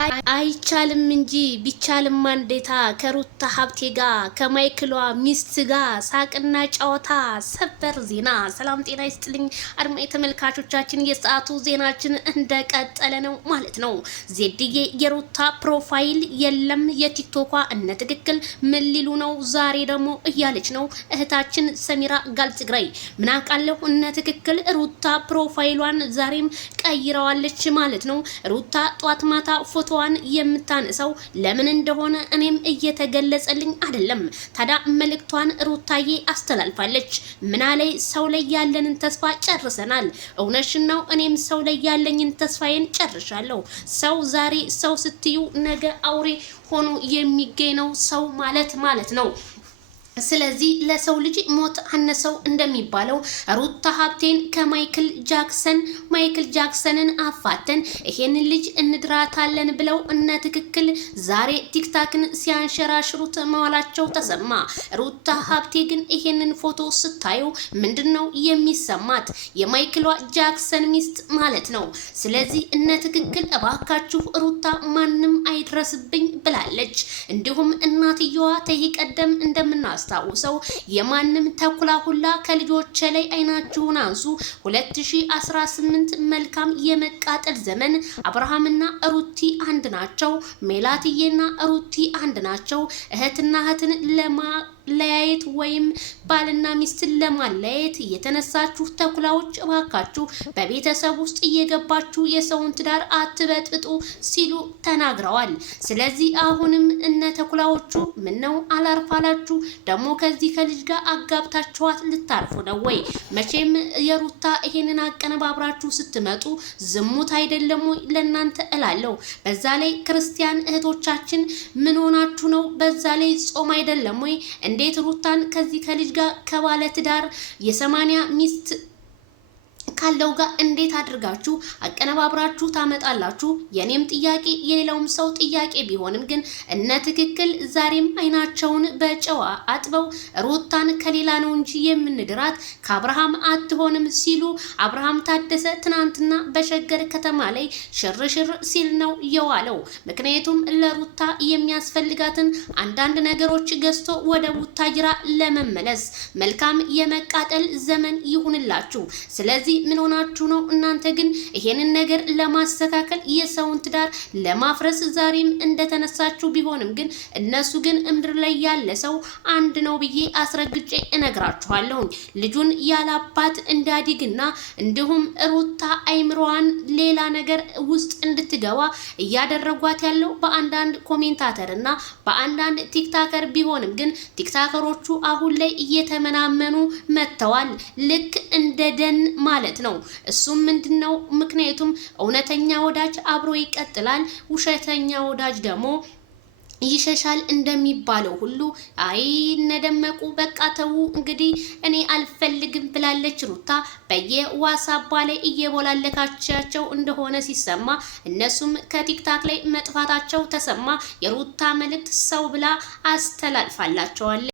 አይቻልም እንጂ ቢቻልም እንዴታ ከሩታ ሀብቴ ጋር ከማይክሏ ሚስት ጋር ሳቅና ጨዋታ። ሰበር ዜና። ሰላም ጤና ይስጥልኝ አድማጭ ተመልካቾቻችን፣ የሰዓቱ ዜናችን እንደቀጠለ ነው ማለት ነው። ዜድዬ የሩታ ፕሮፋይል የለም የቲክቶኳ እነ ትክክል ምን ሊሉ ነው ዛሬ ደግሞ እያለች ነው እህታችን ሰሚራ ጋልጽግራይ። ምን አውቃለሁ እነ ትክክል ሩታ ፕሮፋይሏን ዛሬም ቀይረዋለች ማለት ነው። ሩታ ጧት ማታ ፎቶዋን የምታነሳው ለምን እንደሆነ እኔም እየተገለጸልኝ አይደለም። ታዲያ መልእክቷን ሩታዬ አስተላልፋለች። ምናለይ ሰው ላይ ያለንን ተስፋ ጨርሰናል። እውነሽን ነው። እኔም ሰው ላይ ያለኝን ተስፋዬን ጨርሻለሁ። ሰው ዛሬ ሰው ስትዩ ነገ አውሬ ሆኖ የሚገኝ ነው ሰው ማለት ነው። ስለዚህ ለሰው ልጅ ሞት አነሰው እንደሚባለው ሩታ ሀብቴን ከማይክል ጃክሰንን አፋተን ይሄንን ልጅ እንድራታለን ብለው እነ ትክክል ዛሬ ቲክታክን ሲያንሸራሽሩት መዋላቸው ተሰማ። ሩታ ሀብቴ ግን ይሄንን ፎቶ ስታዩ ምንድነው የሚሰማት? የማይክሏ ጃክሰን ሚስት ማለት ነው። ስለዚህ እነ ትክክል እባካችሁ ሩታ ማንም አይድረስብኝ ብላለች። እንዲሁም እናትየዋ ተይቀደም እንደምናስታውሰው የማንም ተኩላ ሁላ ከልጆች ላይ አይናችሁን አንሱ 2018 መልካም የመቃጠል ዘመን። አብርሃምና ሩቲ አንድ ናቸው። ሜላትዬና ሩቲ አንድ ናቸው። እህትና እህትን ለማለያየት ወይም ባልና ሚስትን ለማለያየት የተነሳችሁ ተኩላዎች እባካችሁ በቤተሰብ ውስጥ እየገባችሁ የሰውን ትዳር አትበጥብጡ ሲሉ ተናግረዋል። ስለዚህ አሁንም እነ ተኩላዎቹ ምነው አላርፋላችሁ? ደግሞ ከዚህ ከልጅ ጋር አጋብታችኋት ልታርፉ ነው ወይ? መቼም የሩታ ይሄንን አቀነባብራችሁ ስትመጡ ዝሙት አይደለም ወይ ለእናንተ እላለሁ። በዛ ላይ ክርስቲያን እህቶቻችን ምን ሆናችሁ ነው? በዛ ላይ ጾም አይደለም ወይ? እንዴት ሩታን ከዚህ ከልጅ ጋር ከባለ ትዳር የ80 ሚስት ካለው ጋር እንዴት አድርጋችሁ አቀነባብራችሁ ታመጣላችሁ? የኔም ጥያቄ የሌላውም ሰው ጥያቄ ቢሆንም ግን እነ ትክክል ዛሬም አይናቸውን በጨዋ አጥበው ሩታን ከሌላ ነው እንጂ የምንድራት ከአብርሃም አትሆንም ሲሉ አብርሃም ታደሰ ትናንትና በሸገር ከተማ ላይ ሽርሽር ሲል ነው የዋለው። ምክንያቱም ለሩታ የሚያስፈልጋትን አንዳንድ ነገሮች ገዝቶ ወደ ቡታጅራ ለመመለስ። መልካም የመቃጠል ዘመን ይሁንላችሁ። ስለዚህ ምን ሆናችሁ ነው እናንተ? ግን ይሄንን ነገር ለማስተካከል የሰውን ትዳር ለማፍረስ ዛሬም እንደተነሳችሁ ቢሆንም ግን እነሱ ግን ምድር ላይ ያለ ሰው አንድ ነው ብዬ አስረግጬ እነግራችኋለሁ። ልጁን ያላባት እንዳዲግና እንዲሁም ሩታ አይምሮዋን ሌላ ነገር ውስጥ እንድትገባ እያደረጓት ያለው በአንዳንድ ኮሜንታተር እና በአንዳንድ ቲክታከር ቢሆንም ግን ቲክታከሮቹ አሁን ላይ እየተመናመኑ መጥተዋል። ልክ እንደ ደን ማለት ነው። እሱም ምንድነው? ምክንያቱም እውነተኛ ወዳጅ አብሮ ይቀጥላል፣ ውሸተኛ ወዳጅ ደግሞ ይሸሻል እንደሚባለው ሁሉ አይ እነደመቁ በቃ ተው እንግዲህ እኔ አልፈልግም ብላለች ሩታ። በየዋሳባ ላይ እየቦላለካቻቸው እንደሆነ ሲሰማ እነሱም ከቲክታክ ላይ መጥፋታቸው ተሰማ። የሩታ መልእክት ሰው ብላ አስተላልፋላቸዋለች።